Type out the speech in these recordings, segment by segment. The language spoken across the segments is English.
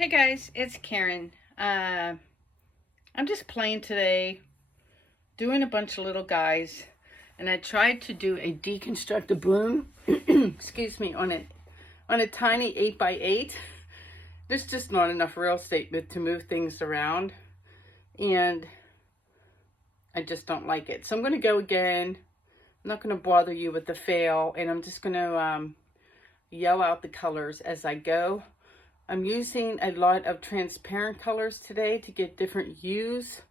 Hey guys, it's Karen. I'm just playing today, doing a bunch of little guys, and I tried to do a deconstructed bloom, excuse me, on a tiny 8x8. There's just not enough real estate to move things around, and I just don't like it. So I'm going to go again. I'm not going to bother you with the fail, and I'm just going to yell out the colors as I go. I'm using a lot of transparent colors today to get different hues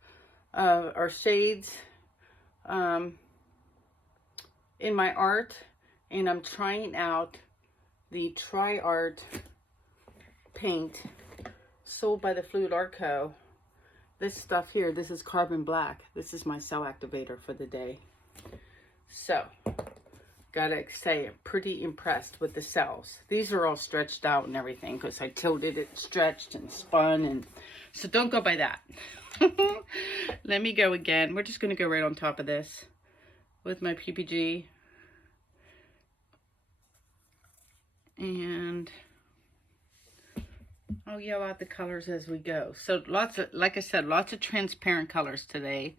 or shades in my art. And I'm trying out the Tri Art paint sold by the Fluid Art Co. This stuff here, this is carbon black. This is my cell activator for the day. So, gotta say, I'm pretty impressed with the cells. These are all stretched out and everything because I tilted it, stretched and spun, and so don't go by that. Let me go again. We're just gonna go right on top of this with my PPG, and I'll yell out the colors as we go. So lots of, like I said, lots of transparent colors today.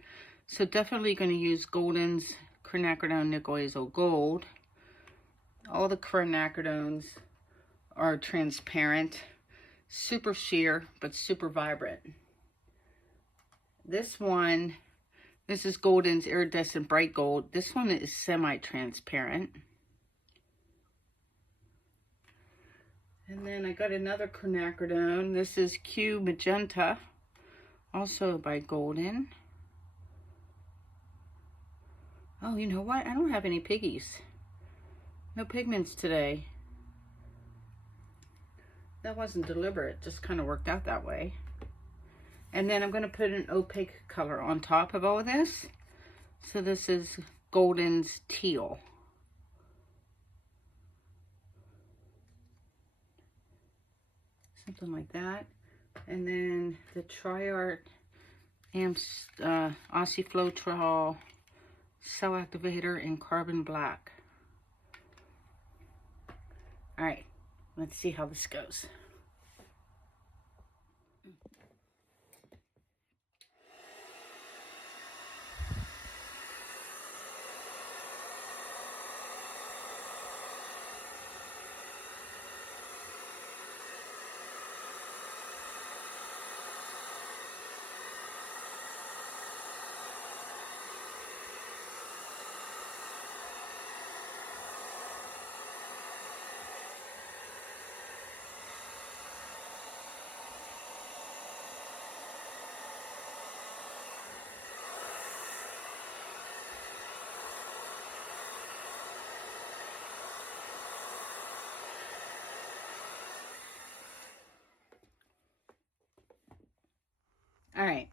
So definitely going to use Golden's quinacridone nickel azo gold. All the quinacridones are transparent, super sheer, but super vibrant. This one, this is Golden's iridescent bright gold. This one is semi-transparent. And then I got another quinacridone. This is Q Magenta, also by Golden. Oh, you know what? I don't have any piggies. No pigments today. That wasn't deliberate, just kind of worked out that way. And then I'm going to put an opaque color on top of all of this. So this is Golden's Teal. Something like that. And then the Tri Art Amps Oxyflotrol Cell Activator in Carbon Black. All right, let's see how this goes. All right,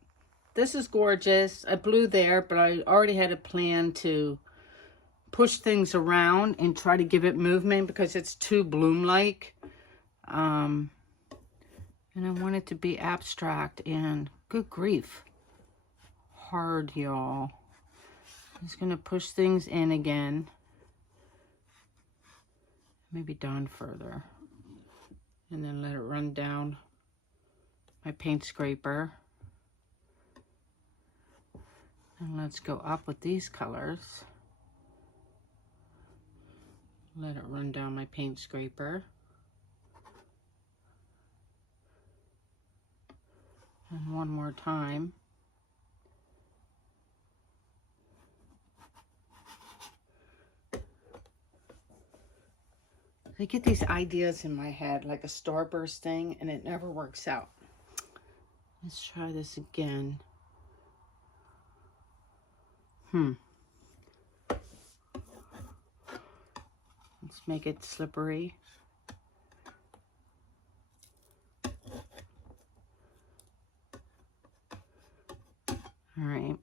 this is gorgeous. I blew there, but I already had a plan to push things around and try to give it movement because it's too bloom-like. And I want it to be abstract, and good grief, hard, y'all. I'm just gonna push things in again. Maybe down further. And then let it run down my paint scraper. And let's go up with these colors. Let it run down my paint scraper. And one more time. I get these ideas in my head, like a starburst thing, and it never works out. Let's try this again. Let's make it slippery. All right.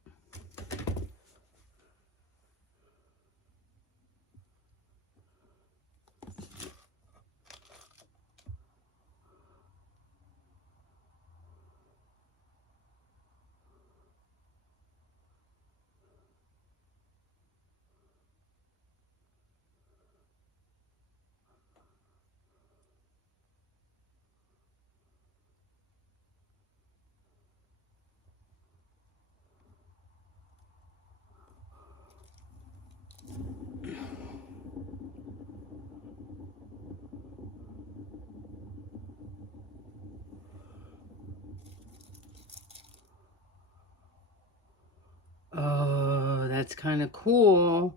That's kind of cool.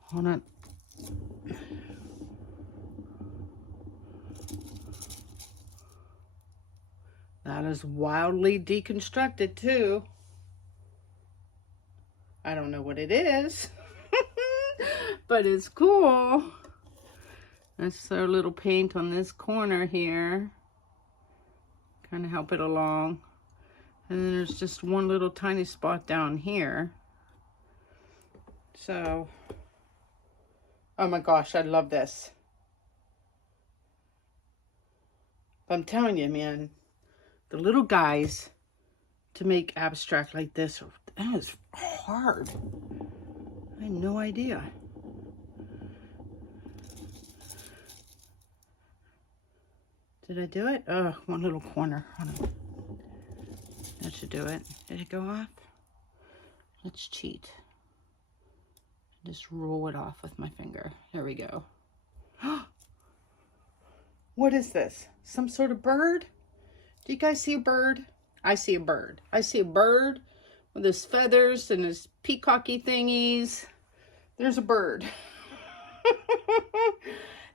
Hold on. That is wildly deconstructed too. I don't know what it is, but it's cool. Let's throw a little paint on this corner here. Kind of help it along. And then there's just one little tiny spot down here. So, oh my gosh, I love this. But I'm telling you, man, the little guys to make abstract like this, that is hard. I had no idea. Did I do it? Oh, one little corner. Hold on. That should do it. Did it go off? Let's cheat. Just roll it off with my finger. There we go. What is this? Some sort of bird? Do you guys see a bird? I see a bird. I see a bird with his feathers and his peacocky thingies. There's a bird.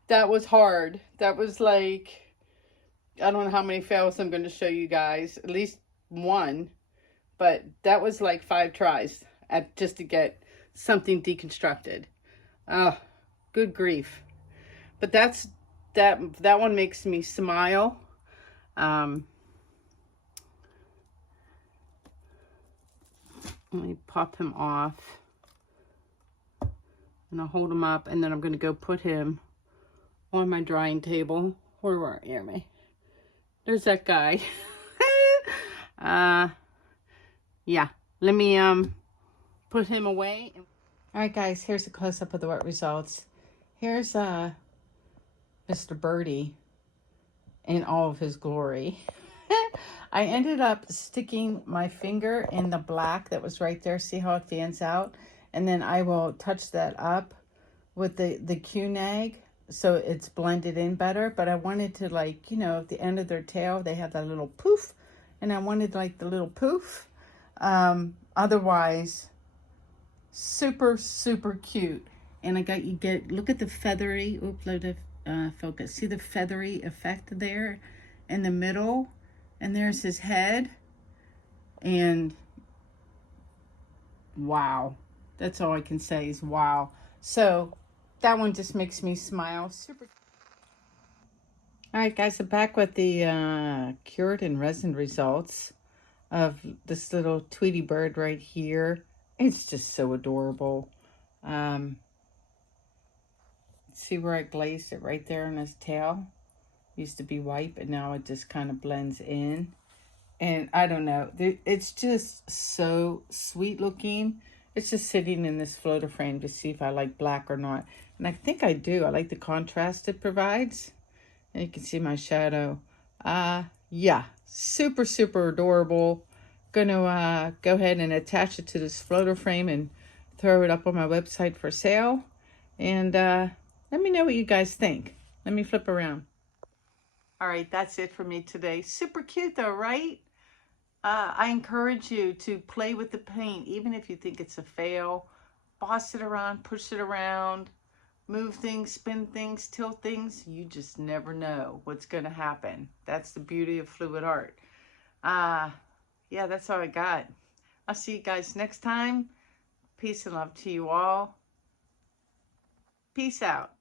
That was hard. That was like, I don't know how many fails I'm going to show you guys. At least one. But that was like 5 tries just to get something deconstructed. Oh, good grief. But that one makes me smile. Let me pop him off. And I'll hold him up, and then I'm going to go put him on my drying table. Where are you? There's that guy. Yeah, let me put him away. All right, guys, here's a close-up of the wet results. Here's Mr. Birdie in all of his glory. I ended up sticking my finger in the black that was right there. See how it fans out? And then I will touch that up with the Q-nag so it's blended in better. But I wanted to, like, you know, at the end of their tail, they have that little poof. And I wanted, like, the little poof. Otherwise, super, super cute. And look at the feathery, oops, let it focus. See the feathery effect there in the middle? And there's his head. And wow. That's all I can say is wow. So that one just makes me smile. Super. All right, guys, I'm back with the cured and resin results of this little Tweety bird right here. It's just so adorable. See where I glazed it right there on his tail? Used to be white, but now it just kind of blends in. And I don't know, it's just so sweet looking. It's just sitting in this floater frame to see if I like black or not. And I think I do. I like the contrast it provides. And you can see my shadow. Yeah, super, super adorable. Gonna go ahead and attach it to this floater frame and throw it up on my website for sale. And let me know what you guys think. Let me flip around. All right, that's it for me today. Super cute though, right? I encourage you to play with the paint, even if you think it's a fail. Boss it around, push it around, move things, spin things, tilt things. You just never know what's going to happen. That's the beauty of fluid art. Yeah, that's all I got. I'll see you guys next time. Peace and love to you all. Peace out.